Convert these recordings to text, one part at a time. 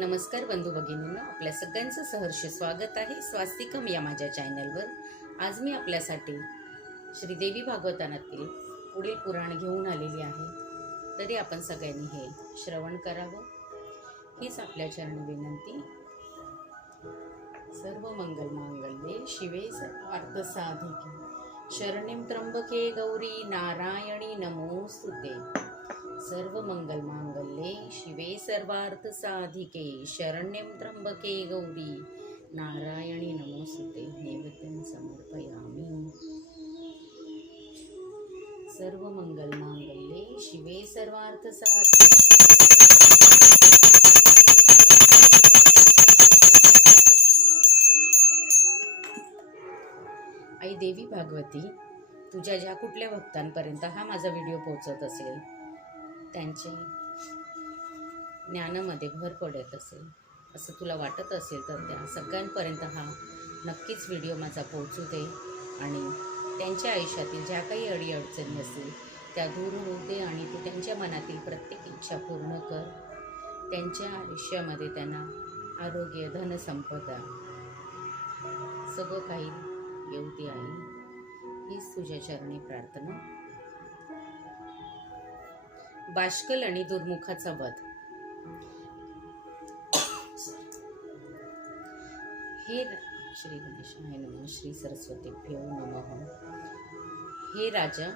नमस्कार बंधू भगिनींना आपल्या सगळ्यांचं सहर्ष स्वागत आहे स्वास्तिकम या माझ्या चॅनलवर. आज मी आपल्यासाठी श्रीदेवी भागवतानातील पुढील पुराण घेऊन आलेली आहे. तरी आपण सगळ्यांनी हे श्रवण करावं. हीच आपल्या चरण विनंती. सर्व मंगल मांगल्ये शिवे सर्वार्थ साधिके शरणीं त्र्यंबके गौरी नारायणी नमोस्तुते. सर्व मंगल मांगल्ये शिवे सर्वार्थ साधिके शरण्यं त्र्यंबके गौरी. नारायणी नमोस्तुते नैवेद्यं समर्पयामि. सर्व मंगल मांगल्ये शिवे सर्वार्थ साधिके आई देवी भागवती तुझ्या ज्या कुठल्या भक्तांपर्यंत हा माझा व्हिडिओ पोहोचत असेल त्यांचे ज्ञानामध्ये भर पडत असेल असं तुला वाटत असेल तर त्या सगळ्यांपर्यंत हा नक्कीच व्हिडिओ माझा पोहोचू दे आणि त्यांच्या आयुष्यातील ज्या काही अडीअडचणी असतील त्या दूर होऊ दे आणि तू त्यांच्या मनातील प्रत्येक इच्छा पूर्ण कर. त्यांच्या आयुष्यामध्ये त्यांना आरोग्य धनसंपदा सगळं काही येऊ दे आई. हीच तुझ्या चरणी प्रार्थना. बाष्कल आणि दुर्मुखाचा वध. हे श्री गणेशाय नमः श्री सरस्वतीभ्यो नम. हे राजा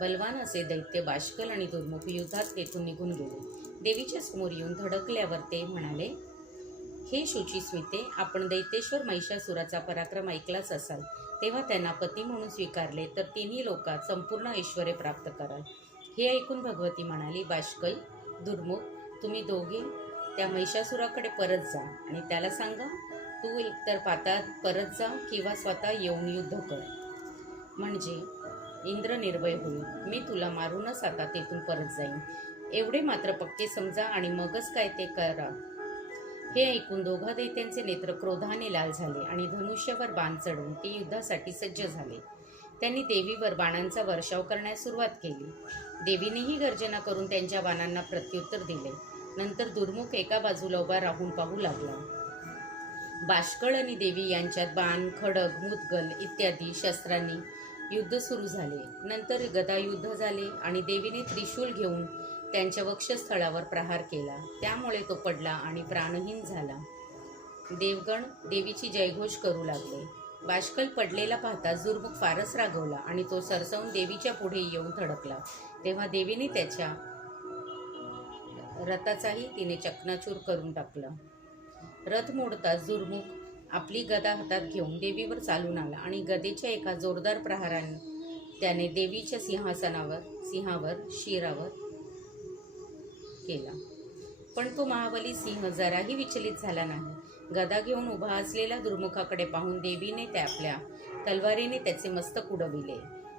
बलवान असे दैत्य बाष्कल आणि दुर्मुख युद्धात तेथून निघून गेले. देवीच्या समोर येऊन धडकल्यावर ते म्हणाले हे शुची स्मिते आपण दैतेश्वर महिषासुराचा पराक्रम ऐकलाच असाल. तेव्हा त्यांना पती म्हणून स्वीकारले तर तिन्ही लोकात संपूर्ण ऐश्वर प्राप्त कराल. हे ऐकून भगवती म्हणाली बाष्कल दुर्मुख तुम्ही दोघे त्या महिषासुराकडे परत जा आणि त्याला सांगा तू एकतर पातात परत जा किंवा स्वतः येऊन युद्ध कर. म्हणजे इंद्र निर्भय होईल. मी तुला मारूनच आता तेथून परत जाईन. एवढे मात्र पक्के समजा आणि मगच काय ते करा. हे ऐकून दोघा दैत्यांचे नेत्र क्रोधाने लाल झाले आणि धनुष्यावर बाण चढवून ते युद्धासाठी सज्ज झाले. त्यांनी देवीवर बाणांचा वर्षाव करण्यास सुरुवात केली. देवीनेही गर्जना करून त्यांच्या बाणांना प्रत्युत्तर दिले. नंतर दुर्मुख एका बाजूला उभा राहून पाहू लागला. बाष्कळ आणि देवी यांच्यात बाण खडग मुदगल इत्यादी शस्त्रांनी युद्ध सुरू झाले. नंतर गदायुद्ध झाले आणि देवीने त्रिशूल घेऊन त्यांच्या वक्षस्थळावर प्रहार केला. त्यामुळे तो पडला आणि प्राणहीन झाला. देवगण देवीची जयघोष करू लागले. बाष्कल पडलेला पाहता दुर्मुख फारच रागवला आणि तो सरसवून देवीच्या पुढे येऊन थडकला तेव्हा देवीने त्याच्या रथाचाही तिने चकनाचूर करून टाकला. रथ मोडताच जुर्मुख आपली गदा हातात घेऊन देवीवर चालून आला आणि गदेच्या एका जोरदार प्रहाराने त्याने देवीच्या सिंहासनावर सिंहावर शिरावर केला. पण तो महाबली सिंह जराही विचलित झाला नाही. गदा घेऊन उभा असलेल्या दुर्मुखाकडे पाहून देवीने त्या आपल्या तलवारीने त्याचे मस्तक उडविले.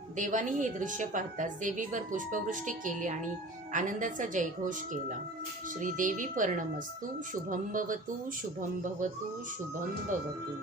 देवाने हे दृश्य पाहताच देवीवर पुष्पवृष्टी केली आणि आनंदाचा जयघोष केला. श्रीदेवी पर्णमस्तू शुभम भवतू शुभम भवतू शुभम भवतू.